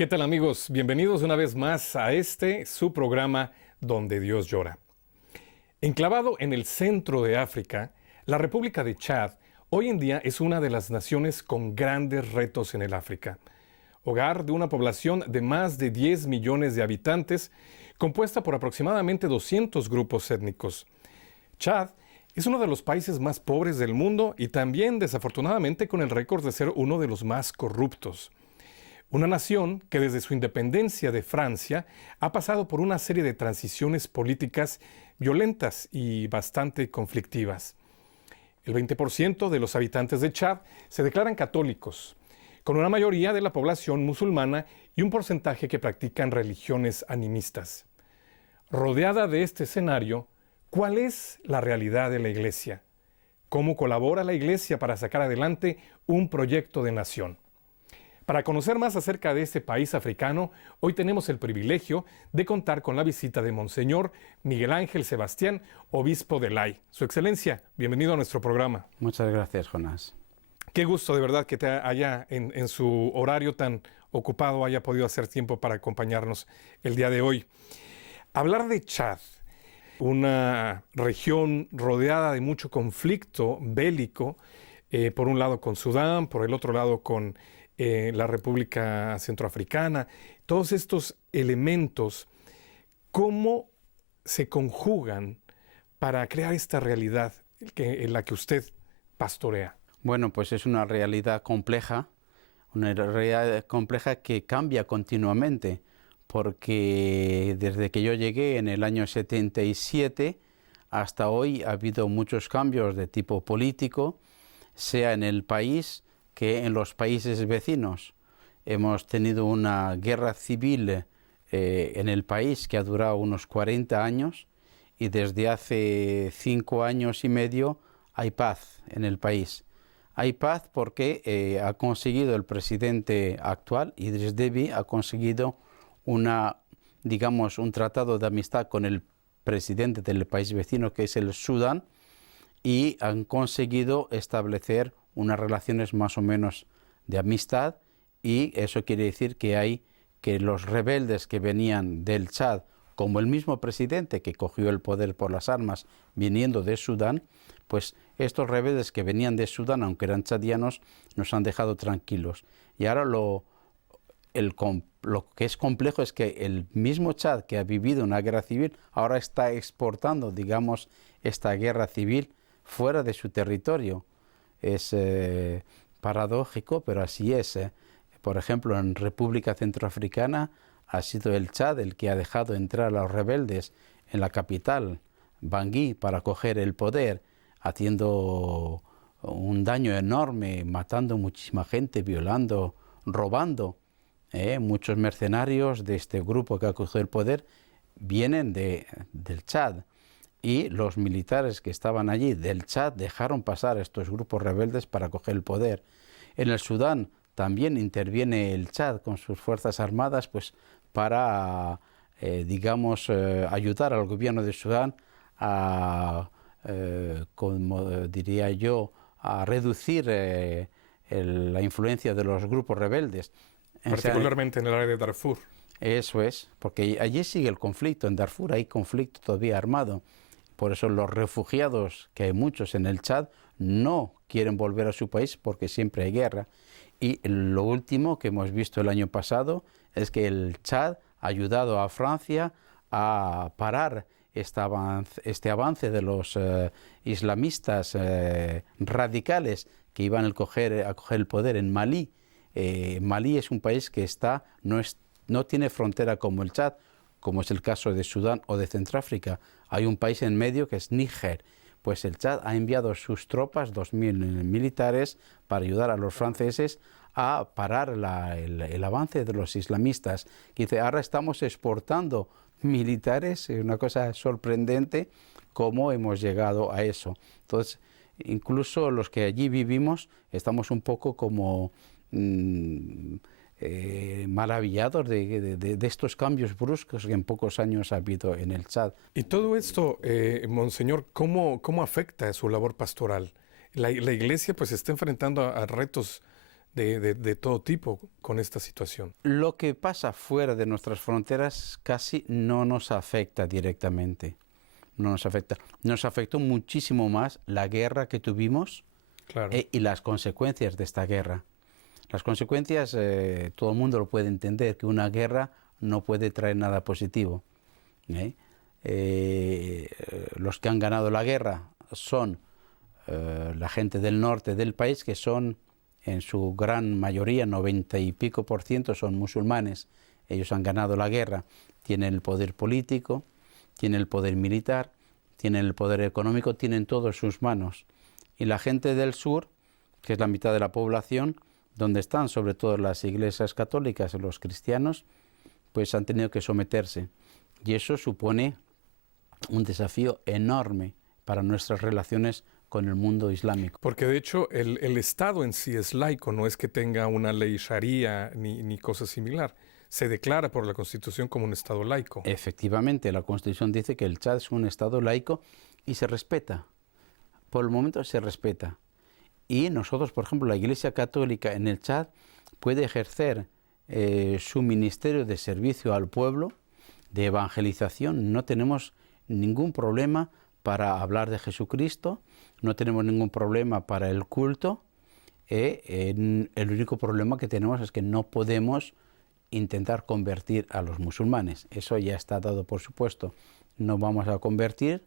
¿Qué tal, amigos? Bienvenidos una vez más a su programa Donde Dios llora. Enclavado en el centro de África, la República de Chad hoy en día es una de las naciones con grandes retos en el África. Hogar de una población de más de 10 millones de habitantes, compuesta por aproximadamente 200 grupos étnicos. Chad es uno de los países más pobres del mundo y también, desafortunadamente, con el récord de ser uno de los más corruptos. Una nación que desde su independencia de Francia ha pasado por una serie de transiciones políticas violentas y bastante conflictivas. El 20% de los habitantes de Chad se declaran católicos, con una mayoría de la población musulmana y un porcentaje que practican religiones animistas. Rodeada de este escenario, ¿cuál es la realidad de la Iglesia? ¿Cómo colabora la Iglesia para sacar adelante un proyecto de nación? Para conocer más acerca de este país africano, hoy tenemos el privilegio de contar con la visita de Monseñor Miguel Ángel Sebastián, obispo de Lai. Su Excelencia, bienvenido a nuestro programa. Muchas gracias, Jonás. Qué gusto de verdad que te haya en su horario tan ocupado haya podido hacer tiempo para acompañarnos el día de hoy. Hablar de Chad, una región rodeada de mucho conflicto bélico, por un lado con Sudán, por el otro lado con la República Centroafricana, todos estos elementos, ¿cómo se conjugan para crear esta realidad en la que usted pastorea? Bueno, pues es una realidad compleja que cambia continuamente, porque desde que yo llegué en el año 77 hasta hoy ha habido muchos cambios de tipo político, sea en el país que en los países vecinos. Hemos tenido una guerra civil en el país que ha durado unos 40 años y desde hace 5 años y medio hay paz en el país. Hay paz porque ha conseguido el presidente actual, Idriss Déby, ha conseguido un tratado de amistad con el presidente del país vecino, que es el Sudán, y han conseguido establecer unas relaciones más o menos de amistad, y eso quiere decir que los rebeldes que venían del Chad, como el mismo presidente que cogió el poder por las armas viniendo de Sudán, pues estos rebeldes que venían de Sudán, aunque eran chadianos, nos han dejado tranquilos. Y ahora lo que es complejo es que el mismo Chad, que ha vivido una guerra civil, ahora está exportando, esta guerra civil fuera de su territorio. Es paradójico, pero así es. Por ejemplo, en República Centroafricana ha sido el Chad el que ha dejado entrar a los rebeldes en la capital, Bangui, para coger el poder, haciendo un daño enorme, matando muchísima gente, violando, robando. Muchos mercenarios de este grupo que ha cogido el poder vienen del Chad. Y los militares que estaban allí del Chad dejaron pasar a estos grupos rebeldes para coger el poder. En el Sudán también interviene el Chad con sus fuerzas armadas, pues para, ayudar al gobierno de Sudán a reducir la influencia de los grupos rebeldes. Particularmente en el área de Darfur. Eso es, porque allí sigue el conflicto. En Darfur hay conflicto todavía armado. Por eso los refugiados, que hay muchos en el Chad, no quieren volver a su país porque siempre hay guerra. Y lo último que hemos visto el año pasado es que el Chad ha ayudado a Francia a parar este avance de los islamistas radicales que iban a coger el poder en Malí. Malí es un país que no tiene frontera como el Chad, como es el caso de Sudán o de Centroáfrica. Hay un país en medio que es Níger. Pues el Chad ha enviado sus tropas, 2.000 militares, para ayudar a los franceses a parar el avance de los islamistas. Dice, ahora estamos exportando militares, es una cosa sorprendente cómo hemos llegado a eso. Entonces, incluso los que allí vivimos estamos un poco como maravillados de estos cambios bruscos que en pocos años ha habido en el Chad. Y todo esto, Monseñor, ¿cómo afecta a su labor pastoral? La Iglesia pues está enfrentando a retos de todo tipo con esta situación. Lo que pasa fuera de nuestras fronteras casi no nos afecta directamente. No nos afecta. Nos afectó muchísimo más la guerra que tuvimos Claro. y las consecuencias de esta guerra. Las consecuencias, todo el mundo lo puede entender, que una guerra no puede traer nada positivo. Los que han ganado la guerra son la gente del norte del país, que son en su gran mayoría, 90 y pico por ciento, son musulmanes. Ellos han ganado la guerra, tienen el poder político, tienen el poder militar, tienen el poder económico, tienen todo en sus manos. Y la gente del sur, que es la mitad de la población, donde están sobre todo las iglesias católicas y los cristianos, pues han tenido que someterse. Y eso supone un desafío enorme para nuestras relaciones con el mundo islámico. Porque de hecho el Estado en sí es laico, no es que tenga una ley sharia ni cosa similar. Se declara por la Constitución como un Estado laico. Efectivamente, la Constitución dice que el Chad es un Estado laico y se respeta. Por el momento se respeta. Y nosotros, por ejemplo, la Iglesia Católica en el Chad puede ejercer su ministerio de servicio al pueblo, de evangelización. No tenemos ningún problema para hablar de Jesucristo, no tenemos ningún problema para el culto. El único problema que tenemos es que no podemos intentar convertir a los musulmanes. Eso ya está dado por supuesto. No vamos a convertir,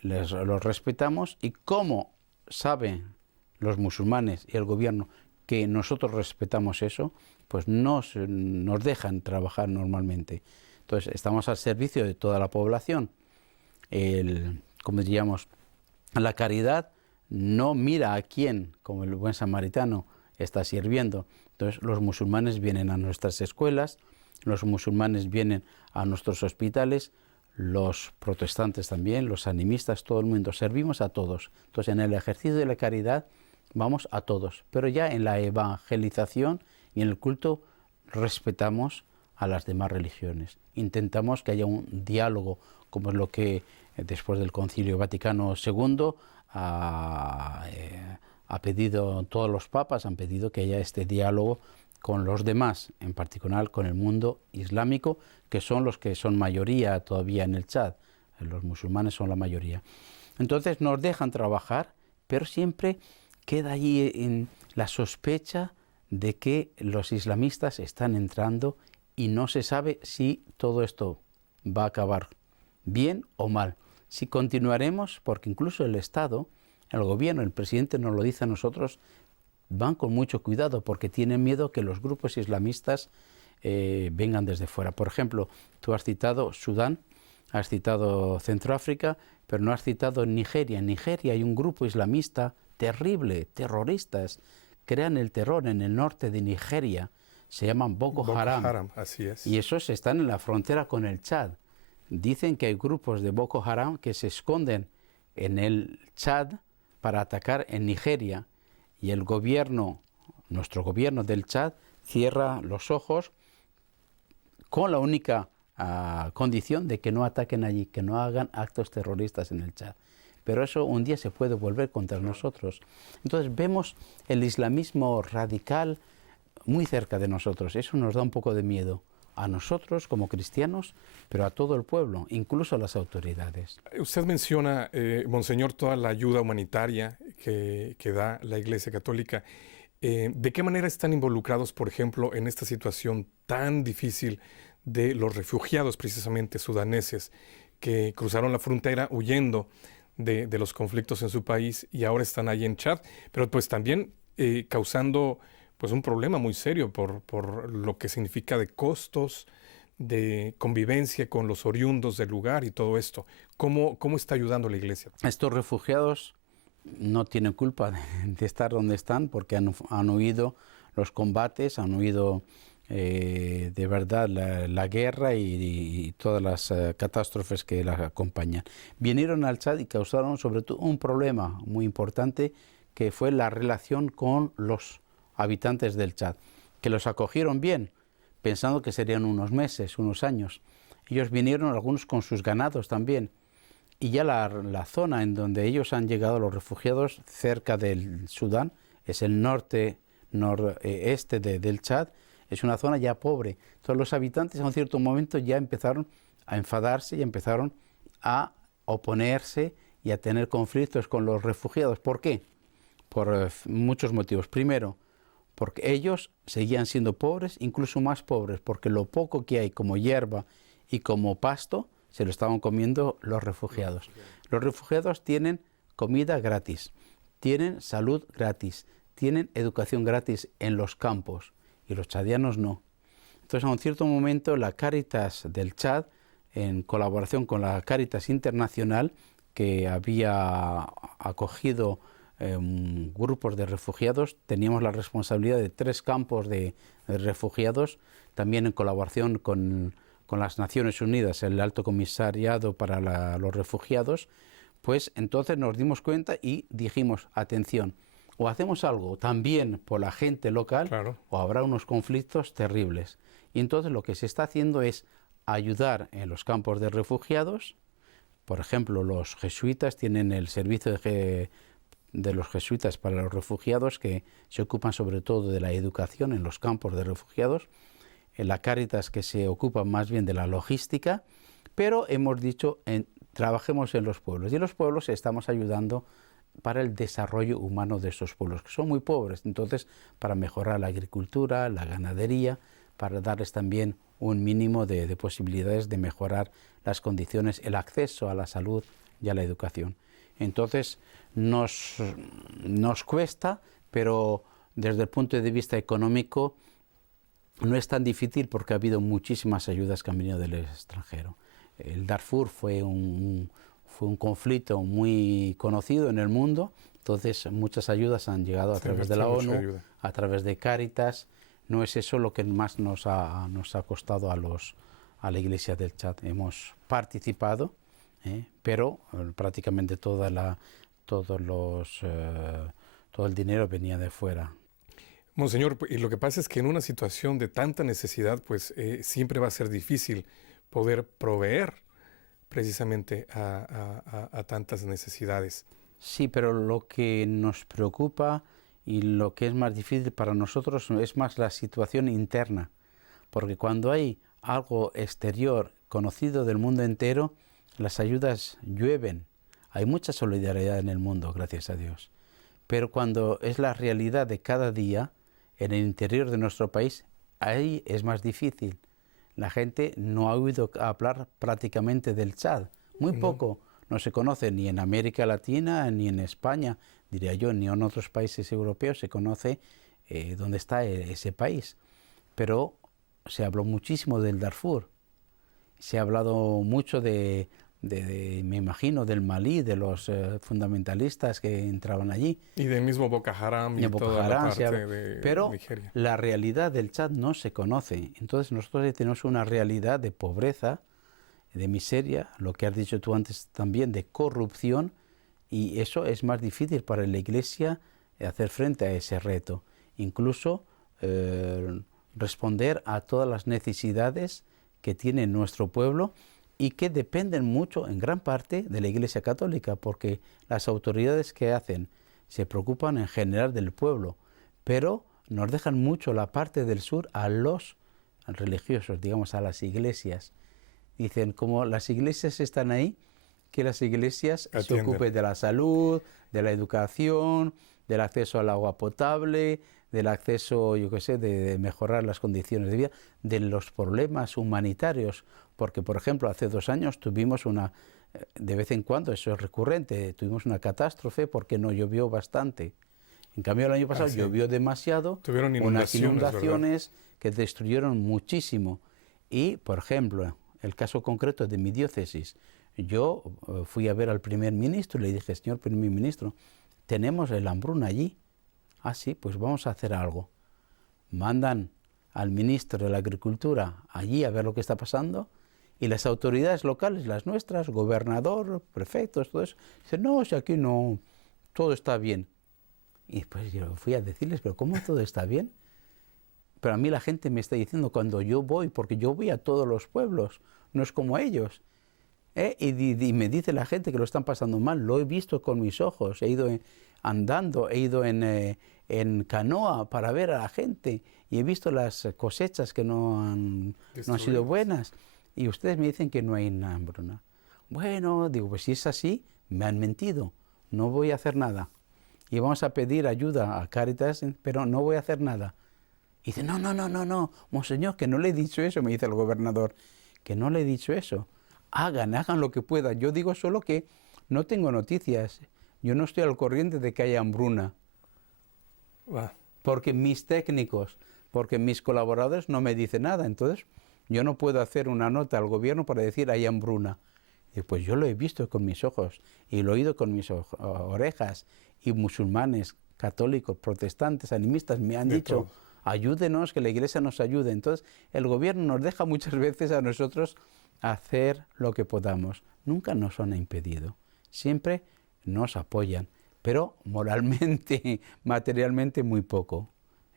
los respetamos, y como saben los musulmanes y el gobierno que nosotros respetamos eso, pues nos dejan trabajar normalmente. Entonces estamos al servicio de toda la población. Como diríamos, la caridad no mira a quién, como el buen samaritano, está sirviendo. Entonces los musulmanes vienen a nuestras escuelas, los musulmanes vienen a nuestros hospitales, los protestantes también, los animistas, todo el mundo, servimos a todos. Entonces en el ejercicio de la caridad vamos a todos, pero ya en la evangelización y en el culto respetamos a las demás religiones. Intentamos que haya un diálogo, como es lo que después del Concilio Vaticano II ha pedido, todos los papas han pedido que haya este diálogo con los demás, en particular con el mundo islámico, que son los que son mayoría todavía en el Chad. Los musulmanes son la mayoría. Entonces nos dejan trabajar, pero siempre queda ahí en la sospecha de que los islamistas están entrando y no se sabe si todo esto va a acabar bien o mal. Si continuaremos, porque incluso el Estado, el gobierno, el presidente nos lo dice a nosotros, van con mucho cuidado porque tienen miedo que los grupos islamistas vengan desde fuera. Por ejemplo, tú has citado Sudán, has citado Centroáfrica, pero no has citado Nigeria. En Nigeria hay un grupo islamista terrible, terroristas, crean el terror en el norte de Nigeria, se llaman Boko Haram. Boko Haram, así es. Y esos están en la frontera con el Chad. Dicen que hay grupos de Boko Haram que se esconden en el Chad para atacar en Nigeria, y el gobierno, nuestro gobierno del Chad, cierra los ojos con la única condición de que no ataquen allí, que no hagan actos terroristas en el Chad. Pero eso un día se puede volver contra nosotros. Entonces vemos el islamismo radical muy cerca de nosotros. Eso nos da un poco de miedo a nosotros como cristianos, pero a todo el pueblo, incluso a las autoridades. Usted menciona, Monseñor, toda la ayuda humanitaria que da la Iglesia Católica. ¿De qué manera están involucrados, por ejemplo, en esta situación tan difícil de los refugiados, precisamente sudaneses, que cruzaron la frontera huyendo de los conflictos en su país y ahora están ahí en Chad, pero pues también causando pues un problema muy serio por lo que significa de costos, de convivencia con los oriundos del lugar y todo esto? ¿Cómo está ayudando la Iglesia? Estos refugiados no tienen culpa de estar donde están porque han huido los combates, han huido de verdad la guerra y todas las catástrofes que la acompañan. Vinieron al Chad y causaron sobre todo un problema muy importante, que fue la relación con los habitantes del Chad, que los acogieron bien, pensando que serían unos meses, unos años. Ellos vinieron, algunos con sus ganados también, y ya la zona en donde ellos han llegado, los refugiados, cerca del Sudán, es el norte noreste del Chad, es una zona ya pobre. Entonces los habitantes a un cierto momento ya empezaron a enfadarse y empezaron a oponerse y a tener conflictos con los refugiados. ¿Por qué? Por muchos motivos. Primero, porque ellos seguían siendo pobres, incluso más pobres, porque lo poco que hay como hierba y como pasto se lo estaban comiendo los refugiados. Los refugiados tienen comida gratis, tienen salud gratis, tienen educación gratis en los campos y los chadianos no. Entonces, a un cierto momento, la Cáritas del Chad, en colaboración con la Cáritas Internacional, que había acogido grupos de refugiados, teníamos la responsabilidad de 3 campos de refugiados, también en colaboración con las Naciones Unidas, el Alto Comisariado para los Refugiados, pues entonces nos dimos cuenta y dijimos, atención, o hacemos algo también por la gente local, Claro. o habrá unos conflictos terribles. Y entonces lo que se está haciendo es ayudar en los campos de refugiados. Por ejemplo, los jesuitas tienen el servicio de los jesuitas para los refugiados, que se ocupan sobre todo de la educación en los campos de refugiados. En la Cáritas, que se ocupa más bien de la logística, pero hemos dicho, trabajemos en los pueblos. Y en los pueblos estamos ayudando para el desarrollo humano de estos pueblos, que son muy pobres. Entonces, para mejorar la agricultura, la ganadería, para darles también un mínimo de posibilidades de mejorar las condiciones, el acceso a la salud y a la educación. Entonces, nos cuesta, pero desde el punto de vista económico no es tan difícil porque ha habido muchísimas ayudas que han venido del extranjero. El Darfur fue un conflicto muy conocido en el mundo, entonces muchas ayudas han llegado a través de la ONU, a través de Cáritas. No es eso lo que más nos ha costado a la Iglesia del Chad. Hemos participado, pero prácticamente todo el dinero venía de fuera. Monseñor, y lo que pasa es que en una situación de tanta necesidad, pues siempre va a ser difícil poder proveer precisamente a tantas necesidades. Sí, pero lo que nos preocupa y lo que es más difícil para nosotros es más la situación interna, porque cuando hay algo exterior conocido del mundo entero, las ayudas llueven. Hay mucha solidaridad en el mundo, gracias a Dios. Pero cuando es la realidad de cada día, en el interior de nuestro país, ahí es más difícil. La gente no ha oído hablar prácticamente del Chad. Muy poco. No se conoce ni en América Latina, ni en España, diría yo, ni en otros países europeos se conoce dónde está ese país. Pero se habló muchísimo del Darfur. Se ha hablado mucho me imagino, del Malí, de los fundamentalistas que entraban allí. Y del mismo Boko Haram y toda la parte de pero Nigeria. La realidad del Chad no se conoce. Entonces nosotros tenemos una realidad de pobreza, de miseria, lo que has dicho tú antes también, de corrupción, y eso es más difícil para la Iglesia hacer frente a ese reto. Incluso responder a todas las necesidades que tiene nuestro pueblo y que dependen mucho, en gran parte, de la Iglesia Católica, porque las autoridades que hacen se preocupan en general del pueblo, pero nos dejan mucho la parte del sur a los religiosos, digamos, a las iglesias. Dicen, como las iglesias están ahí, que las iglesias se ocupen de la salud, de la educación, del acceso al agua potable, del acceso, yo qué sé, de mejorar las condiciones de vida, de los problemas humanitarios. Porque, por ejemplo, hace 2 años tuvimos de vez en cuando, eso es recurrente, tuvimos una catástrofe porque no llovió bastante. En cambio, el año pasado llovió demasiado, tuvieron unas inundaciones que destruyeron muchísimo. Y, por ejemplo, el caso concreto de mi diócesis, yo fui a ver al primer ministro y le dije, señor primer ministro, tenemos el hambruna allí. Ah, sí, pues vamos a hacer algo. Mandan al ministro de la Agricultura allí a ver lo que está pasando, y las autoridades locales, las nuestras, gobernador, prefectos, todo eso, dicen, no, si aquí no, todo está bien. Y pues yo fui a decirles, pero ¿cómo todo está bien? Pero a mí la gente me está diciendo cuando yo voy, porque yo voy a todos los pueblos, no es como ellos. Y me dice la gente que lo están pasando mal, lo he visto con mis ojos, he ido andando, he ido en en canoa para ver a la gente y he visto las cosechas que no han sido buenas y ustedes me dicen que no hay hambruna. Bueno, digo, pues si es así, me han mentido, no voy a hacer nada. Y vamos a pedir ayuda a Cáritas, pero no voy a hacer nada. Y dice, no, monseñor, que no le he dicho eso, me dice el gobernador, que no le he dicho eso. Hagan lo que puedan. Yo digo solo que no tengo noticias. Yo no estoy al corriente de que haya hambruna. Porque mis técnicos, porque mis colaboradores no me dicen nada. Entonces, yo no puedo hacer una nota al gobierno para decir hay hambruna. Y pues yo lo he visto con mis ojos y lo he oído con mis orejas. Y musulmanes, católicos, protestantes, animistas me han dicho, ayúdenos, que la Iglesia nos ayude. Entonces, el gobierno nos deja muchas veces a nosotros hacer lo que podamos. Nunca nos han impedido. Siempre nos apoyan. Pero moralmente, materialmente muy poco.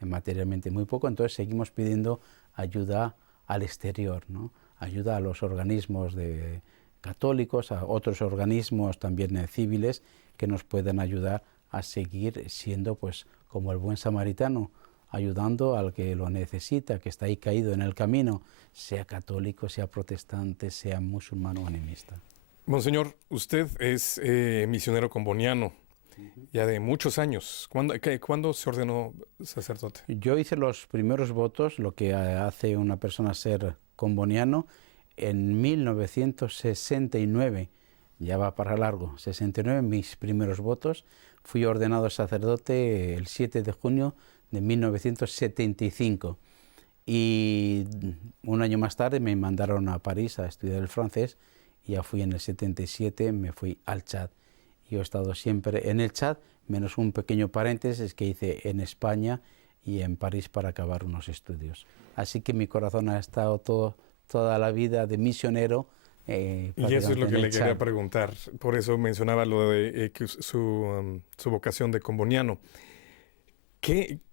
Entonces seguimos pidiendo ayuda al exterior, ¿no? Ayuda a los organismos católicos, a otros organismos también civiles que nos puedan ayudar a seguir siendo pues como el buen samaritano, ayudando al que lo necesita, que está ahí caído en el camino, sea católico, sea protestante, sea musulmán o animista. Monseñor, usted es misionero comboniano, ya de muchos años. ¿Cuándo se ordenó sacerdote? Yo hice los primeros votos, lo que hace una persona ser comboniano, en 1969, ya va para largo, 69, mis primeros votos. Fui ordenado sacerdote el 7 de junio de 1975 y un año más tarde me mandaron a París a estudiar el francés y ya fui en el 77, me fui al Chad. Yo he estado siempre en el Chad, menos un pequeño paréntesis que hice en España y en París para acabar unos estudios. Así que mi corazón ha estado toda la vida de misionero. Y eso es lo que le quería preguntar, por eso mencionaba lo de su vocación de comboniano.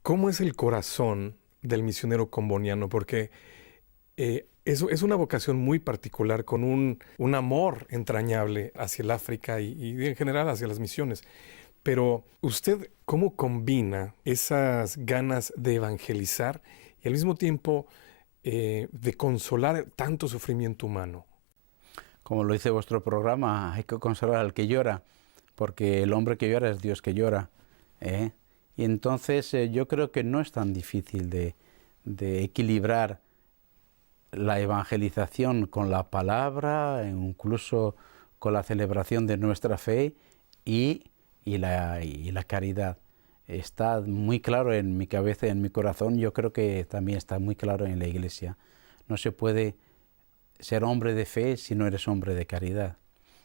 ¿Cómo es el corazón del misionero comboniano? Porque es una vocación muy particular, con un amor entrañable hacia el África y en general hacia las misiones. Pero usted, ¿cómo combina esas ganas de evangelizar y al mismo tiempo de consolar tanto sufrimiento humano? Como lo dice vuestro programa, hay que consolar al que llora, porque el hombre que llora es Dios que llora. Y entonces yo creo que no es tan difícil de equilibrar la evangelización con la palabra, incluso con la celebración de nuestra fe y la caridad. Está muy claro en mi cabeza y en mi corazón, yo creo que también está muy claro en la Iglesia. No se puede ser hombre de fe si no eres hombre de caridad,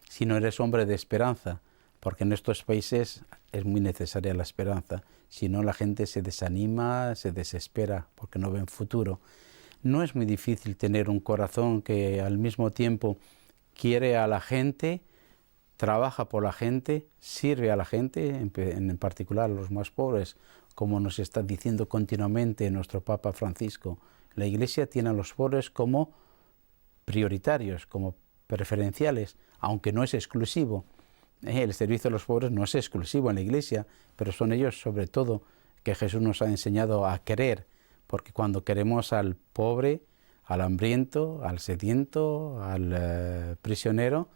si no eres hombre de esperanza, porque en estos países es muy necesaria la esperanza, si no la gente se desanima, se desespera porque no ven futuro. No es muy difícil tener un corazón que al mismo tiempo quiere a la gente, trabaja por la gente, sirve a la gente, en particular a los más pobres, como nos está diciendo continuamente nuestro Papa Francisco. La Iglesia tiene a los pobres como prioritarios, como preferenciales, aunque no es exclusivo. El servicio a los pobres no es exclusivo en la Iglesia, pero son ellos sobre todo que Jesús nos ha enseñado a querer, porque cuando queremos al pobre, al hambriento, al sediento, al prisionero,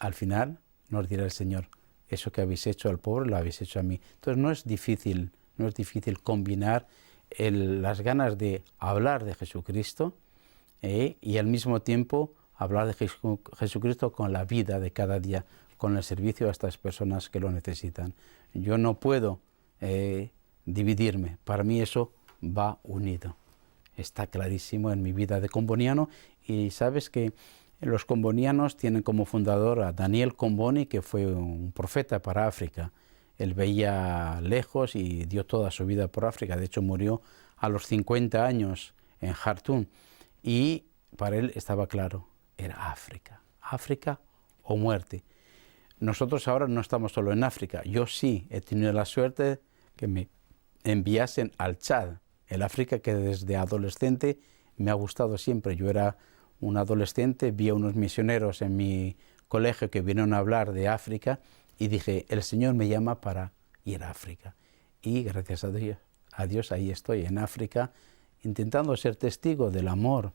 al final nos dirá el Señor, eso que habéis hecho al pobre lo habéis hecho a mí. Entonces no es difícil combinar las ganas de hablar de Jesucristo y al mismo tiempo hablar de Jesucristo con la vida de cada día, con el servicio a estas personas que lo necesitan. Yo no puedo dividirme, para mí eso va unido. Está clarísimo en mi vida de comboniano y sabes que los combonianos tienen como fundador a Daniel Comboni, que fue un profeta para África. Él veía lejos y dio toda su vida por África. De hecho, murió a los 50 años en Jartum. Y para él estaba claro, era África. África o muerte. Nosotros ahora no estamos solo en África. Yo sí he tenido la suerte que me enviasen al Chad, el África que desde adolescente me ha gustado siempre. Yo era un adolescente, vi a unos misioneros en mi colegio que vinieron a hablar de África y dije, el Señor me llama para ir a África. Y gracias a Dios ahí estoy en África, intentando ser testigo del amor,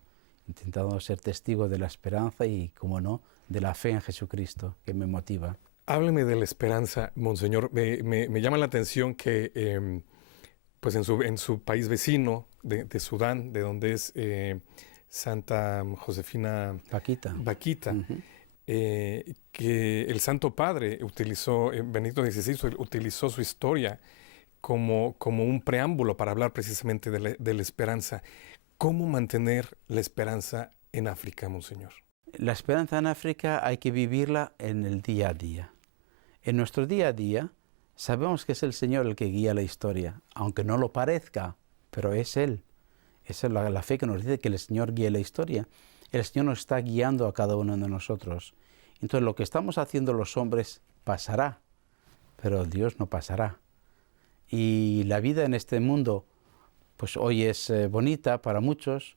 intentando ser testigo de la esperanza y, como no, de la fe en Jesucristo que me motiva. Hábleme de la esperanza, Monseñor. Me llama la atención que pues en su país vecino de Sudán, de donde es Santa Josefina Baquita, que el Santo Padre utilizó, Benedicto XVI utilizó su historia como un preámbulo para hablar precisamente de la esperanza. ¿Cómo mantener la esperanza en África, Monseñor? La esperanza en África hay que vivirla en el día a día. En nuestro día a día sabemos que es el Señor el que guía la historia, aunque no lo parezca, pero es Él. Esa es la fe que nos dice que el Señor guía la historia. El Señor nos está guiando a cada uno de nosotros. Entonces lo que estamos haciendo los hombres pasará, pero Dios no pasará. Y la vida en este mundo, pues hoy es bonita para muchos,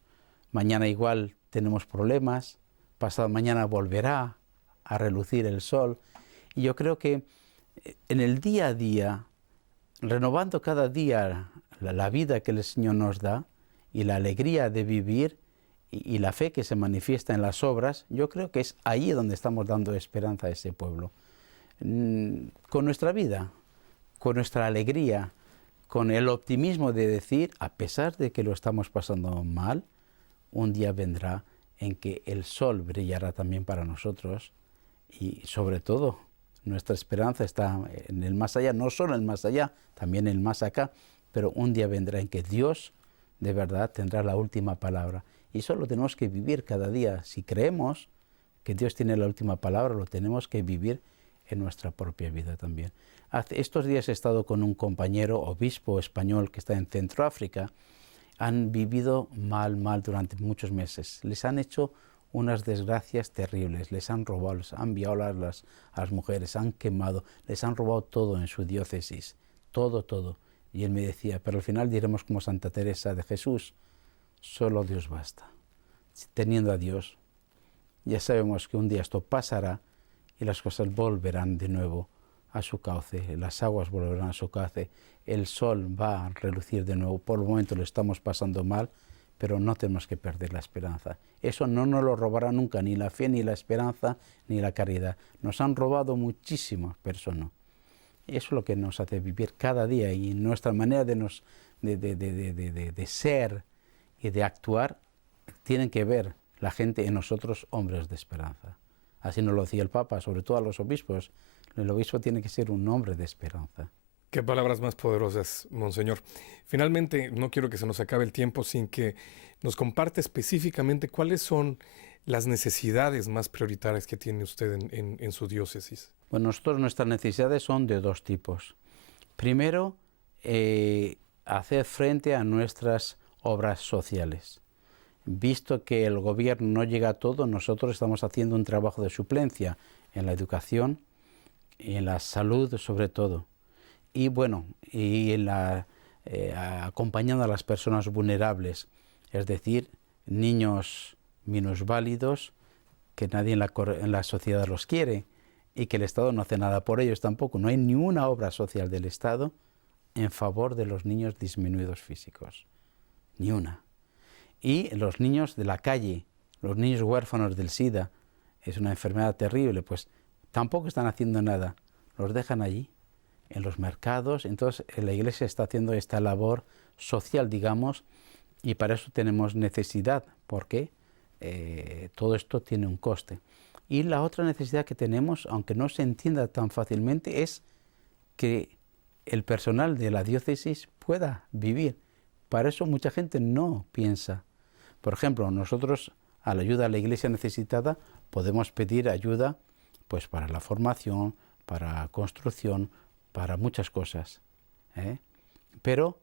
mañana igual tenemos problemas, pasado mañana volverá a relucir el sol. Y yo creo que en el día a día, renovando cada día la vida que el Señor nos da y la alegría de vivir y la fe que se manifiesta en las obras, yo creo que es ahí donde estamos dando esperanza a ese pueblo. Con nuestra vida, con nuestra alegría, con el optimismo de decir, a pesar de que lo estamos pasando mal, un día vendrá en que el sol brillará también para nosotros y sobre todo nuestra esperanza está en el más allá, no solo en el más allá, también en el más acá, pero un día vendrá en que Dios de verdad tendrá la última palabra y solo tenemos que vivir cada día. Si creemos que Dios tiene la última palabra, lo tenemos que vivir en nuestra propia vida también. Estos días he estado con un compañero obispo español que está en Centroáfrica. Han vivido mal durante muchos meses. Les han hecho unas desgracias terribles, les han robado, les han violado a las mujeres, han quemado, les han robado todo en su diócesis, todo. Y él me decía, pero al final diremos como Santa Teresa de Jesús, solo Dios basta. Teniendo a Dios, ya sabemos que un día esto pasará y las cosas volverán de nuevo a su cauce, las aguas volverán a su cauce, el sol va a relucir de nuevo. Por el momento lo estamos pasando mal, pero no tenemos que perder la esperanza. Eso no nos lo robará nunca, ni la fe, ni la esperanza, ni la caridad. Nos han robado muchísimas personas. Eso es lo que nos hace vivir cada día y nuestra manera de ser y de actuar tienen que ver la gente en nosotros hombres de esperanza. Así nos lo decía el Papa, sobre todo a los obispos. El obispo tiene que ser un hombre de esperanza. Qué palabras más poderosas, Monseñor. Finalmente, no quiero que se nos acabe el tiempo sin que nos comparte específicamente cuáles son las necesidades más prioritarias que tiene usted en su diócesis. Bueno, nosotros nuestras necesidades son de dos tipos. Primero, hacer frente a nuestras obras sociales. Visto que el gobierno no llega a todo, nosotros estamos haciendo un trabajo de suplencia en la educación y en la salud sobre todo. Y bueno, acompañando a las personas vulnerables, es decir, niños minusválidos, que nadie en la sociedad los quiere y que el Estado no hace nada por ellos tampoco. No hay ni una obra social del Estado en favor de los niños disminuidos físicos, ni una. Y los niños de la calle, los niños huérfanos del SIDA, es una enfermedad terrible, pues tampoco están haciendo nada, los dejan allí, en los mercados. Entonces la Iglesia está haciendo esta labor social, digamos, y para eso tenemos necesidad, porque todo esto tiene un coste. Y la otra necesidad que tenemos, aunque no se entienda tan fácilmente, es que el personal de la diócesis pueda vivir. Para eso mucha gente no piensa. Por ejemplo, nosotros a la ayuda a la Iglesia necesitada podemos pedir ayuda pues para la formación, para construcción, para muchas cosas. Pero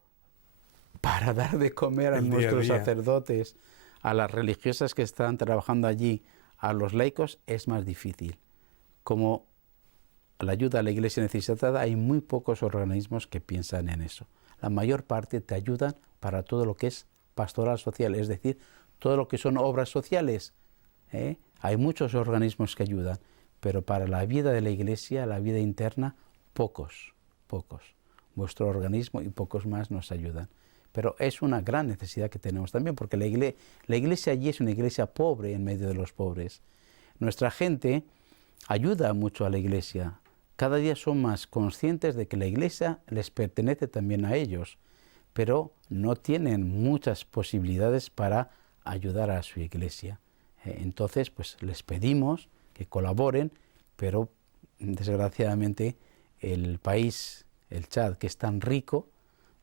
para dar de comer a nuestros sacerdotes, a las religiosas que están trabajando allí, a los laicos, es más difícil. Como la ayuda a la Iglesia necesitada, hay muy pocos organismos que piensan en eso. La mayor parte te ayudan para todo lo que es pastoral social, es decir, todo lo que son obras sociales. Hay muchos organismos que ayudan, pero para la vida de la Iglesia, la vida interna, pocos. vuestro organismo y pocos más nos ayudan. Pero es una gran necesidad que tenemos también, porque la iglesia allí es una iglesia pobre en medio de los pobres. Nuestra gente ayuda mucho a la iglesia. Cada día son más conscientes de que la iglesia les pertenece también a ellos, pero no tienen muchas posibilidades para ayudar a su iglesia. Entonces, pues les pedimos que colaboren, pero desgraciadamente el país, el Chad, que es tan rico,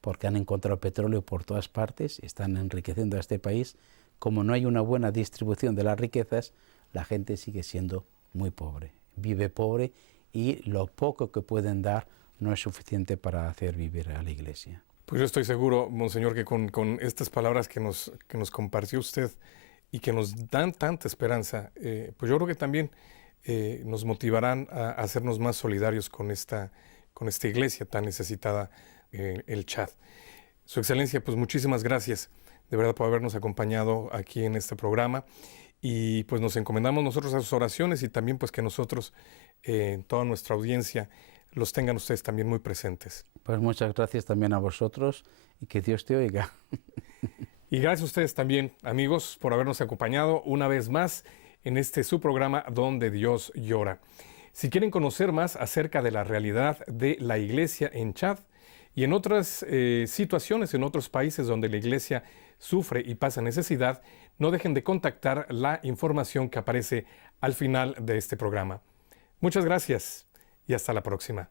porque han encontrado petróleo por todas partes, están enriqueciendo a este país, como no hay una buena distribución de las riquezas, la gente sigue siendo muy pobre, vive pobre y lo poco que pueden dar no es suficiente para hacer vivir a la iglesia. Pues yo estoy seguro, monseñor, que con estas palabras que nos compartió usted y que nos dan tanta esperanza, pues yo creo que también nos motivarán a hacernos más solidarios con esta iglesia tan necesitada, el Chad. Su Excelencia, pues muchísimas gracias de verdad por habernos acompañado aquí en este programa y pues nos encomendamos nosotros a sus oraciones y también pues que nosotros, toda nuestra audiencia, los tengan ustedes también muy presentes. Pues muchas gracias también a vosotros y que Dios te oiga. Y gracias a ustedes también, amigos, por habernos acompañado una vez más en este su programa Donde Dios Llora. Si quieren conocer más acerca de la realidad de la iglesia en Chad y en otras situaciones, en otros países donde la iglesia sufre y pasa necesidad, no dejen de contactar la información que aparece al final de este programa. Muchas gracias y hasta la próxima.